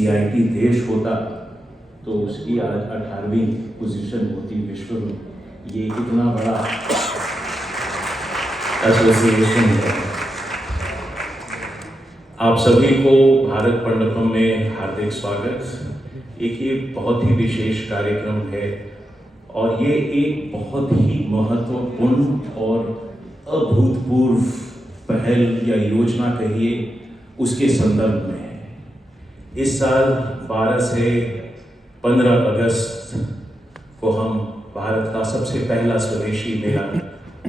CIT देश होता तो उसकी आज 18वीं पोजीशन होती विश्व में। ये इतना बड़ा एसोसिएशन है। आप सभी को भारत मंडपम में हार्दिक स्वागत। एक ये बहुत ही विशेष कार्यक्रम है और ये एक बहुत ही महत्वपूर्ण और अभूतपूर्व पहल या योजना कहिए उसके संदर्भ में है। इस साल 12 से 15 अगस्त को हम भारत का सबसे पहला स्वदेशी मेला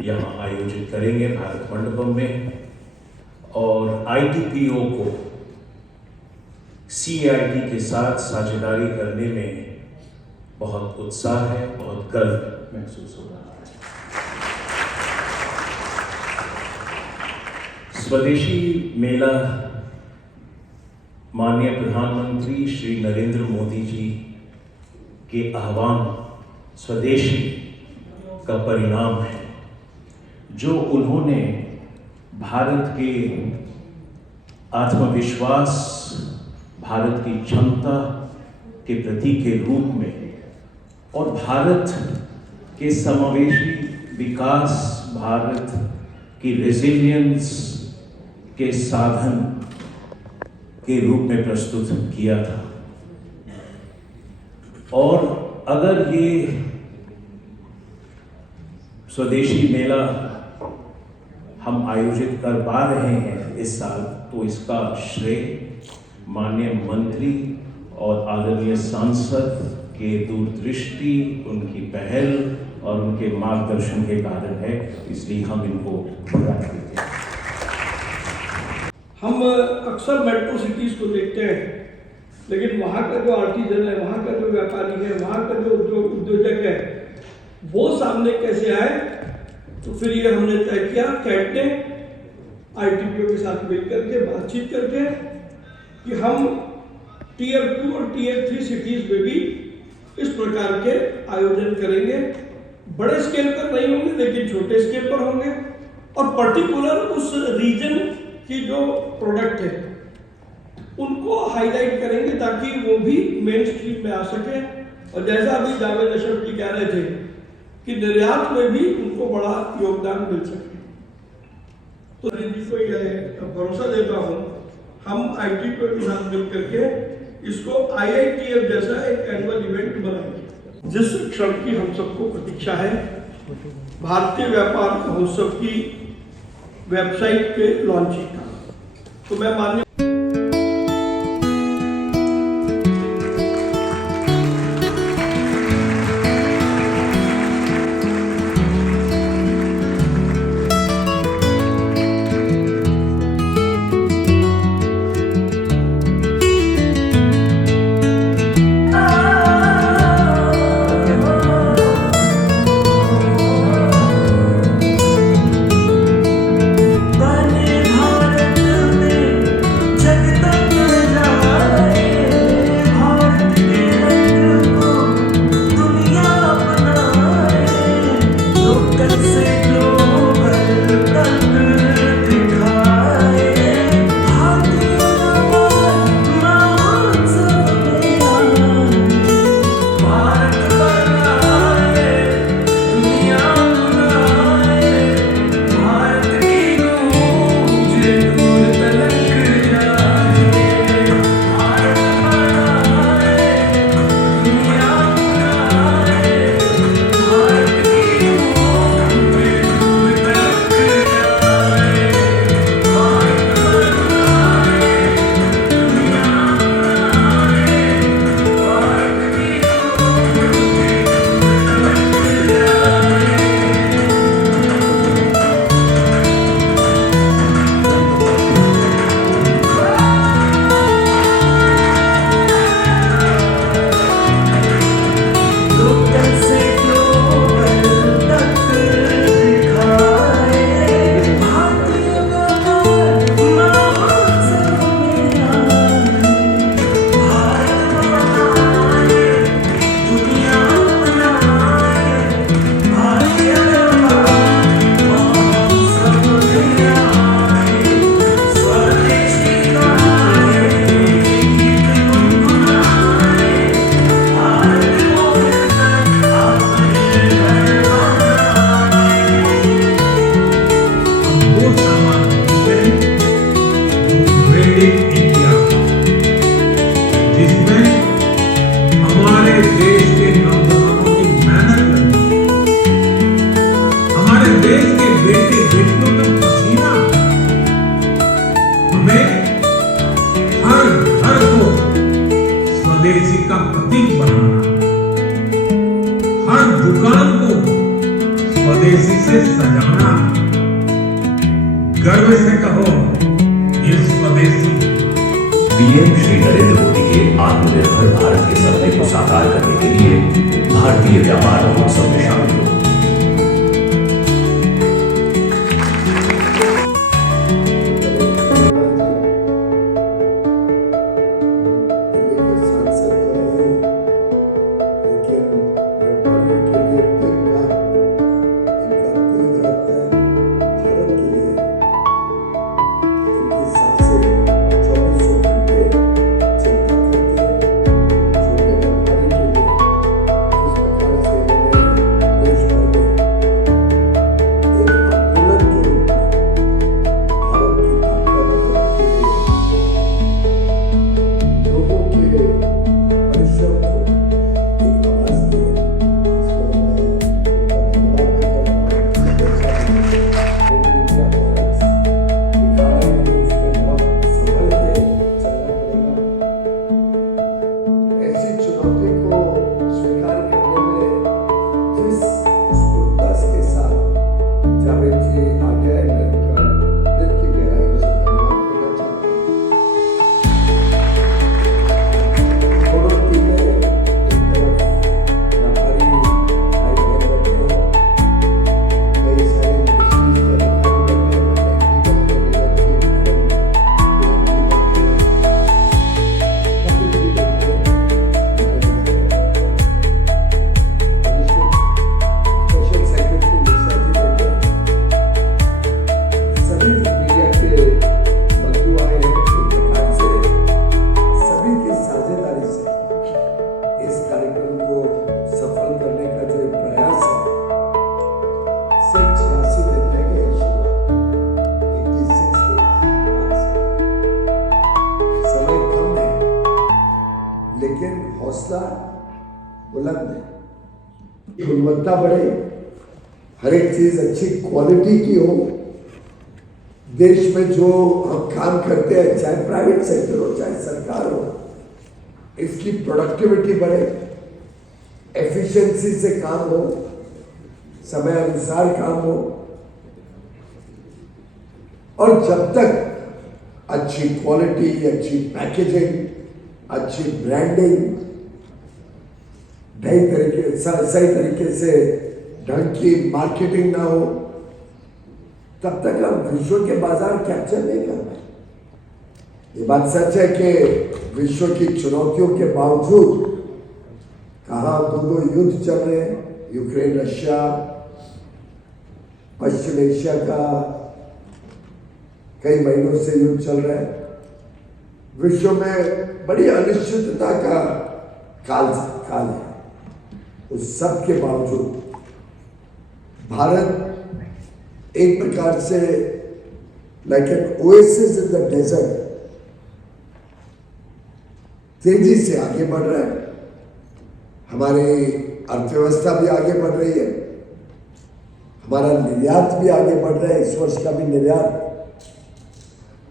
यहाँ आयोजित करेंगे भारत मंडपम में, और ITPO को CIT के साथ साझेदारी करने में बहुत उत्साह है, बहुत गर्व महसूस हो रहा है। स्वदेशी मेला माननीय प्रधानमंत्री श्री नरेंद्र मोदी जी के आह्वान स्वदेशी का परिणाम है, जो उन्होंने भारत के आत्मविश्वास, भारत की क्षमता के प्रतीक के रूप में और भारत के समावेशी विकास, भारत की रेजिलियंस के साधन के रूप में प्रस्तुत किया था। और अगर ये स्वदेशी मेला हम आयोजित कर पा रहे हैं इस साल, तो इसका श्रेय माननीय मंत्री और आदरणीय सांसद के दूरदृष्टि, उनकी पहल और उनके मार्गदर्शन के कारण है, इसलिए हम इनको बधाई देते हैं। हम अक्सर मेट्रो सिटीज़ को देखते हैं, लेकिन वहाँ का जो आर्टिजन है, वहाँ का जो व्यापारी है, वहाँ का जो उद्योजक है, वो सामने कैसे आए, तो फिर ये हमने तय किया कैट ने ITPO के साथ मिलकर के बातचीत करके कि हम Tier 2 और Tier 3 सिटीज़ में भी इस प्रकार के आयोजन करेंगे। बड़े स्केल पर नहीं होंगे, लेकिन छोटे स्केल पर होंगे, और पर्टिकुलर उस रीजन की जो प्रोडक्ट है उनको हाईलाइट करेंगे ताकि वो भी मेन स्ट्रीम में आ सके। और जैसा अभी जावेद अशरफ जी कह रहे थे कि निर्यात में भी उनको बड़ा योगदान मिल सके, तो जी को यह भरोसा देता हूँ, हम ITPO के साथ मिल करके इसको IITF जैसा एक एनुअल इवेंट बनाएंगे। जिस क्षण की हम सबको प्रतीक्षा है, भारतीय व्यापार महोत्सव की वेबसाइट पे लॉन्चिंग का, तो मैं माननीय स्वदेशी का प्रतीक बनाना, हर दुकान को स्वदेशी से सजाना, गर्व से कहो ये स्वदेशी। पीएम श्री नरेंद्र मोदी के आत्मनिर्भर भारत के सपने को साकार करने के लिए भारतीय व्यापार महोत्सव में शामिल हो। बुलंद है, गुणवत्ता बढ़े, हर एक चीज अच्छी क्वालिटी की हो। देश में जो हम काम करते हैं, चाहे प्राइवेट सेक्टर हो चाहे सरकार हो, इसकी प्रोडक्टिविटी बढ़े, एफिशिएंसी से काम हो, समय अनुसार काम हो, और जब तक अच्छी क्वालिटी, अच्छी पैकेजिंग, अच्छी ब्रांडिंग, सही तरीके से ढंग की मार्केटिंग ना हो, तब तक हम विश्व के बाजार कैप्चर नहीं कर पाए। ये बात सच है कि विश्व की चुनौतियों के बावजूद, कहाँ दो युद्ध चल रहे हैं, यूक्रेन रशिया, पश्चिम एशिया का कई महीनों से युद्ध चल रहा है, विश्व में बड़ी अनिश्चितता का काल है। उस सब के बावजूद भारत एक प्रकार से like an oasis in the desert तेजी से आगे बढ़ रहा है। हमारी अर्थव्यवस्था भी आगे बढ़ रही है, हमारा निर्यात भी आगे बढ़ रहा है। इस वर्ष का भी निर्यात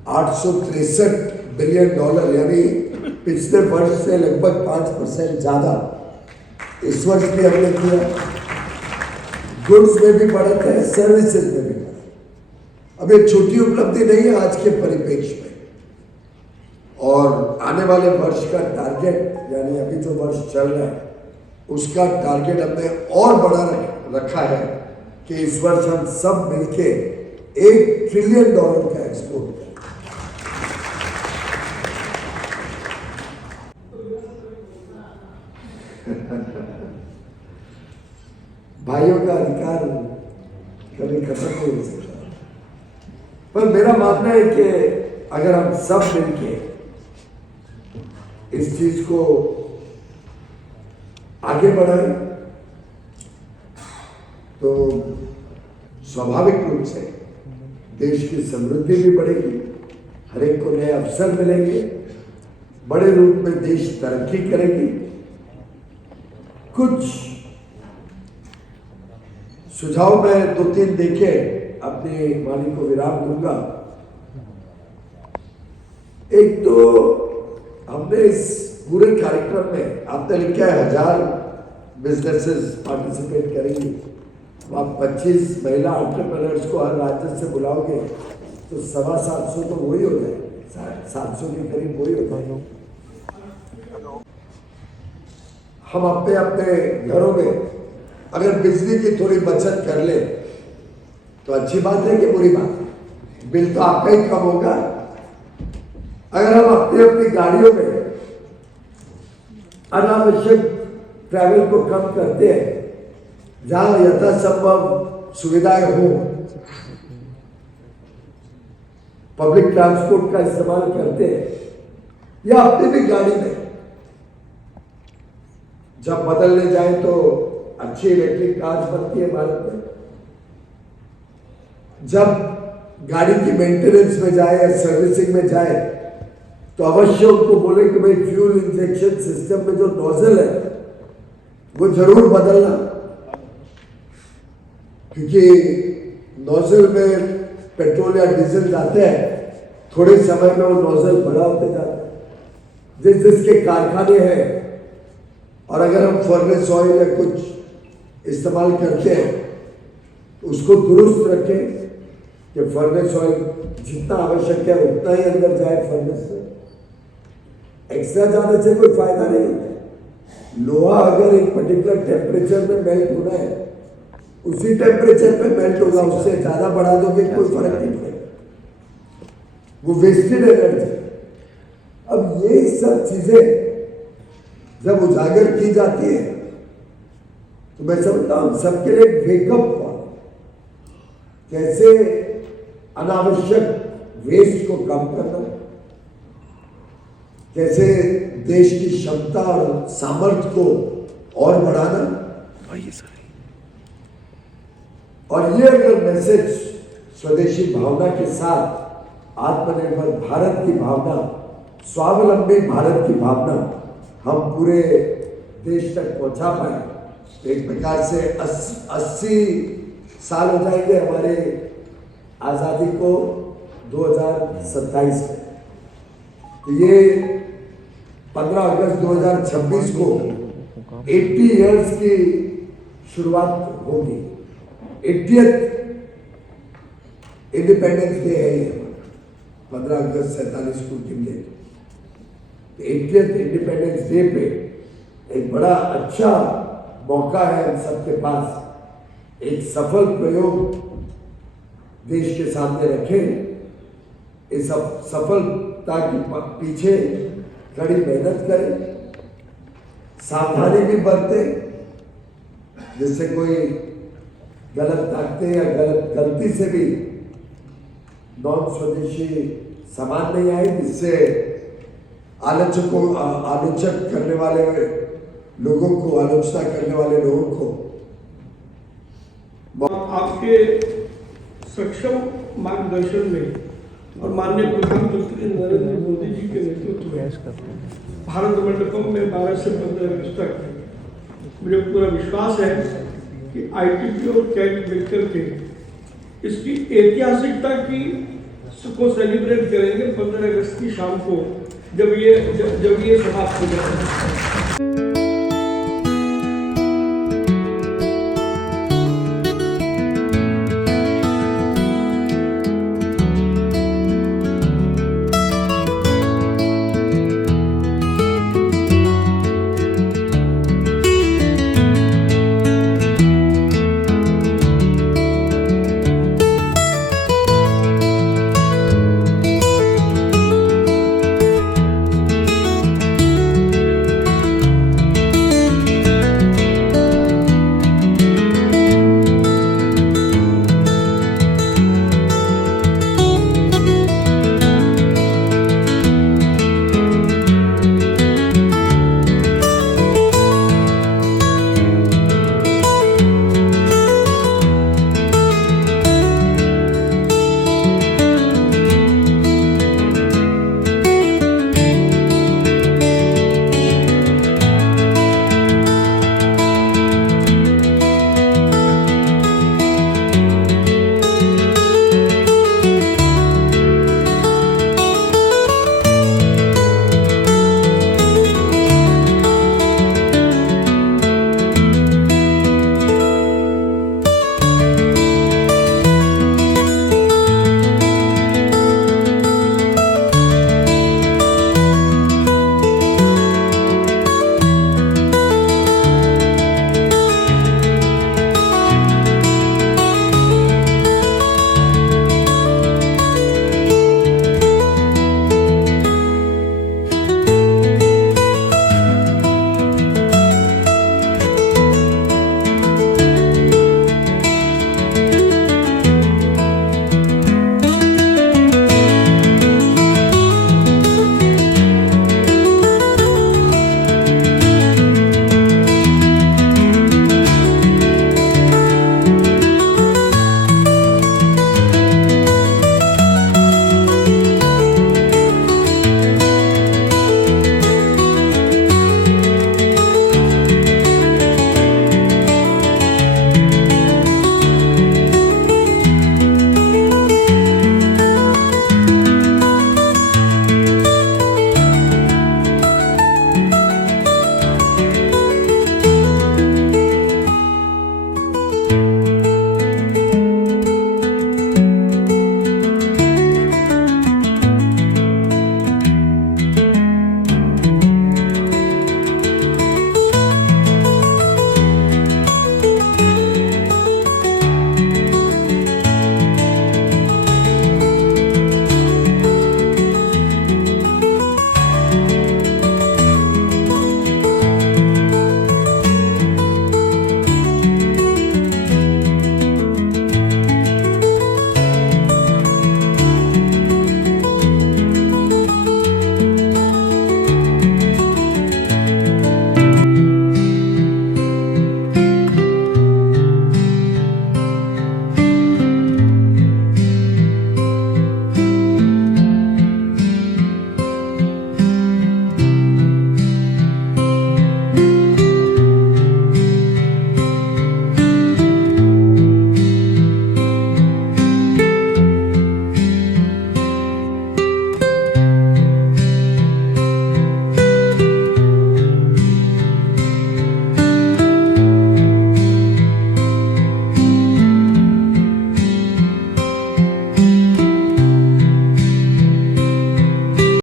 $863 बिलियन, यानी पिछले वर्ष से लगभग 5% ज्यादा इस वर्ष भी हमने किया। गुड्स में भी बढ़त है, सर्विसेज में भी बढ़त। अब ये छोटी उपलब्धि नहीं है आज के परिप्रेक्ष्य में, और आने वाले वर्ष का टारगेट, यानी अभी जो वर्ष चल रहा है उसका टारगेट हमने और बड़ा रखा है कि इस वर्ष हम सब मिलके $1 ट्रिलियन का एक्सपोर्ट करें। भाइयों का अधिकार कभी खत्म नहीं हो सकता, पर मेरा मानना है कि अगर हम सब मिलके इस चीज को आगे बढ़ाएं तो स्वाभाविक रूप से देश की समृद्धि भी बढ़ेगी, हर एक को नए अवसर मिलेंगे, बड़े रूप में देश तरक्की करेगी। कुछ सुझाव मैं 2-3 देखे अपने वाणी को विराम दूंगा। एक तो हमने इस पूरे कार्यक्रम में आपने लिखा है 1000 बिजनेसेस पार्टिसिपेट करेंगी। आप 25 महिला एंटरप्रेन्योर्स को हर राज्य से बुलाओगे तो 750 तो वही हो जाए, 700 के करीब वही हो जाए। हम अपने अपने घरों में अगर बिजली की थोड़ी बचत कर ले तो अच्छी बात है कि बुरी बात है? बिल तो आपका ही कम होगा। अगर हम अपनी अपनी गाड़ियों में अनावश्यक ट्रैवल को कम करते हैं, जहां यथासंभव सुविधाएं हो, पब्लिक ट्रांसपोर्ट का इस्तेमाल करते हैं या अपनी भी गाड़ी में जब बदलने जाए तो अच्छी इलेक्ट्रिक कार्स बनती है भारत में। जब गाड़ी की मेंटेनेंस में जाए या सर्विसिंग में जाए तो अवश्य उनको बोले कि भाई फ्यूल इंजेक्शन सिस्टम में जो नोजल है वो जरूर बदलना, क्योंकि नोजल में पेट्रोल या डीजल जाते हैं, थोड़े समय में वो नोजल बड़ा होते जाता है। जिस जिसके कारखाने हैं और अगर हम फर्नेस ऑयल या कुछ इस्तेमाल करते हैं तो उसको दुरुस्त रखें कि फर्नेस ऑयल जितना आवश्यक है उतना ही अंदर जाए फर्नेस में। एक्स्ट्रा जाने से कोई फायदा नहीं है। लोहा अगर एक पर्टिकुलर टेम्परेचर में मेल्ट होना है, उसी टेम्परेचर पे मेल्ट होगा, उससे ज्यादा बढ़ा दोगे कोई फर्क नहीं पड़ेगा, वो वेस्टेड एनर्जी। अब ये सब चीजें जब उजागर की जाती है तो मैं समझता हूं सबके लिए वेकअप कॉल, कैसे अनावश्यक वेस्ट को कम करना, कैसे देश की क्षमता और सामर्थ्य को और बढ़ाना। और ये अगर मैसेज स्वदेशी भावना के साथ आत्मनिर्भर भारत की भावना, स्वावलंबी भारत की भावना हम पूरे देश तक पहुंचा पाए, एक प्रकार से 80 साल हो जाएंगे हमारे आज़ादी को 2027 में। तो ये 15 अगस्त 2026 को 80 इयर्स की शुरुआत होगी। 80th इंडिपेंडेंस डे है ये, 15 अगस्त 47 को गिनले। 80th इंडिपेंडेंस डे पे एक बड़ा अच्छा मौका है हम सबके पास, एक सफल प्रयोग देश के सामने रखें। इस सफलता के पीछे कड़ी मेहनत करें, सावधानी भी बरतें, जिससे कोई गलत ताकतें या गलती से भी नॉन स्वदेशी सामान नहीं आए, जिससे आलोचक करने वाले लोगों को, आलोचना करने वाले लोगों को आपके सक्षम मार्गदर्शन में और माननीय प्रधानमंत्री नरेंद्र मोदी जी के नेतृत्व में भारत मंडपम में 12 से 15 अगस्त तक मुझे पूरा विश्वास है कि ITP और कैट मिलकर के इसकी ऐतिहासिकता को सेलिब्रेट करेंगे 15 अगस्त की शाम को, जब ये समाप्त हो जाएगा।